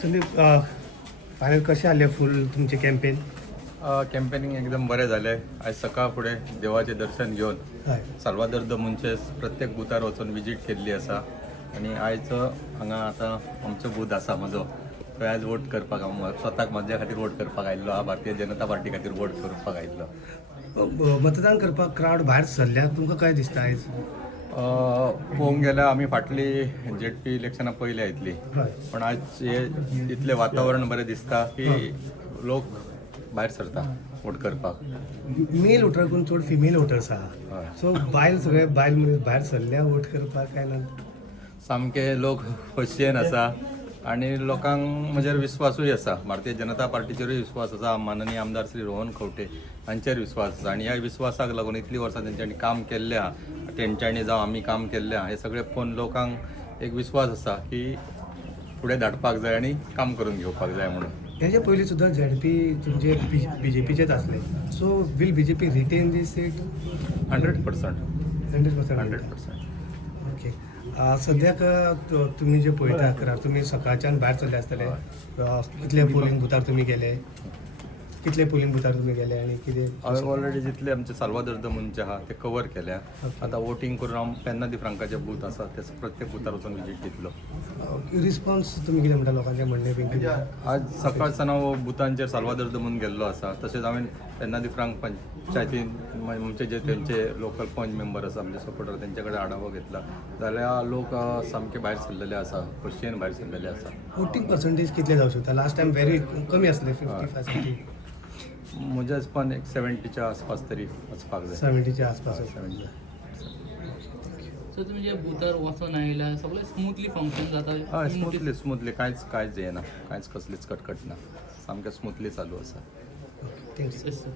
Sandeep final कशें आले फूल तुमचे कॅम्पेन? कॅम्पेनिंग एकदम बरें जालें. आयज सकाळ फुडें देवाचें दर्शन घेवन हय साल्वादोर द मुंचेस प्रत्येक बुथार वचून विजीट केल्ली आसा आनी आयज हांगा आतां आमचो बूथ आसा म्हजो थंय आयज वोट करपाक हांव स्वताक म्हाज्या खातीर वोट करपाक आयिल्लो हा. भारतीय जनता पार्टी खातीर वोट करपाक आयिल्लो. मतदान करपाक क्रावड भायर सरल्या तुमकां काय दिसता आयज? पळोवंक गेल्यार आमी फाटली जेडपी इलेक्शनां पयली आयिल्ली, हय पण आयज हे इतलें वातावरण बरें दिसता की लोक भायर सरता वोट करपाक. मेल वोटराकून चड फिमेल वोटर्स आहा, हय. सो बायल सगळे बायल मनीस भायर सरल्या वोट करपाक काय ना? सामके लोक खोशयेन आसा आनी लोकांक म्हजेर विस्वासूय आसा. भारतीय जनता पार्टीचेरूय विस्वास आसा, माननीय आमदार श्री रोहन खंवटे हांचेर विस्वास आसा आनी ह्या विस्वासाक लागून इतलीं वर्सां तेंच्यांनी काम केल्लें आहा, तेंच्यांनी जावं आमी काम केल्लें आहा, हे सगळें पळोवन लोकांक एक विस्वास आसा की फुडें धाडपाक जाय आनी काम करून घेवपाक जाय म्हणून. हेजे पयलीं सुद्दां झेडपी तुमचे BJPचेच आसले, so will BJP retain these seat? 100%. 100%. Okay. सद्याक तुमी जे पळयता तुमी सकाळच्यान भायर सरले आसतले, कितले पोलिंग बुथार तुमी गेले, आनी कितें? हांवें ऑलरेडी जितले आमचे साल्वादोर द मुंचे आहा ते कवर केल्या. आतां वोटींग करून हांव पेन्ना दी फ्रांकाचे बूथ आसा ते प्रत्येक बुथार वचून विजीट दितलो. रिस्पॉन्स तुमी कितें म्हणटा लोकांचे म्हणणे बी कितें? आज सकाळसान हांव बुथांचेर साल्वादोर द मुन गेल्लो आसा. तशेंच हांवें पेन्ना दी फ्रांक पंचायतीन आमचे जे तेंचे लोकल पंच मेंबर आसा, आमचे सपोर्टर, तेंचे कडेन आढावो घेतला जाल्यार लोक सामके भायर सरलेले आसा, खोशयेन भायर सरलेले आसा. वोटींग पर्संटेज कितले जावंक शकता? लास्ट टायम व्हेरी कमी आसले, 55-60. म्हज्या हिसपान एक 70च्या आसपास तरी वचपाक जाय. 70च्या आसपास. 70. सो तुम्ही जे बुथार वचून आयला सगळें स्मुथली फंक्शन जाता? हय, स्मुथली कांयच येना, कांयच कसलीच कटकट ना, सामकें स्मुथली चालू आसा. थँक्यू. Yes, sir.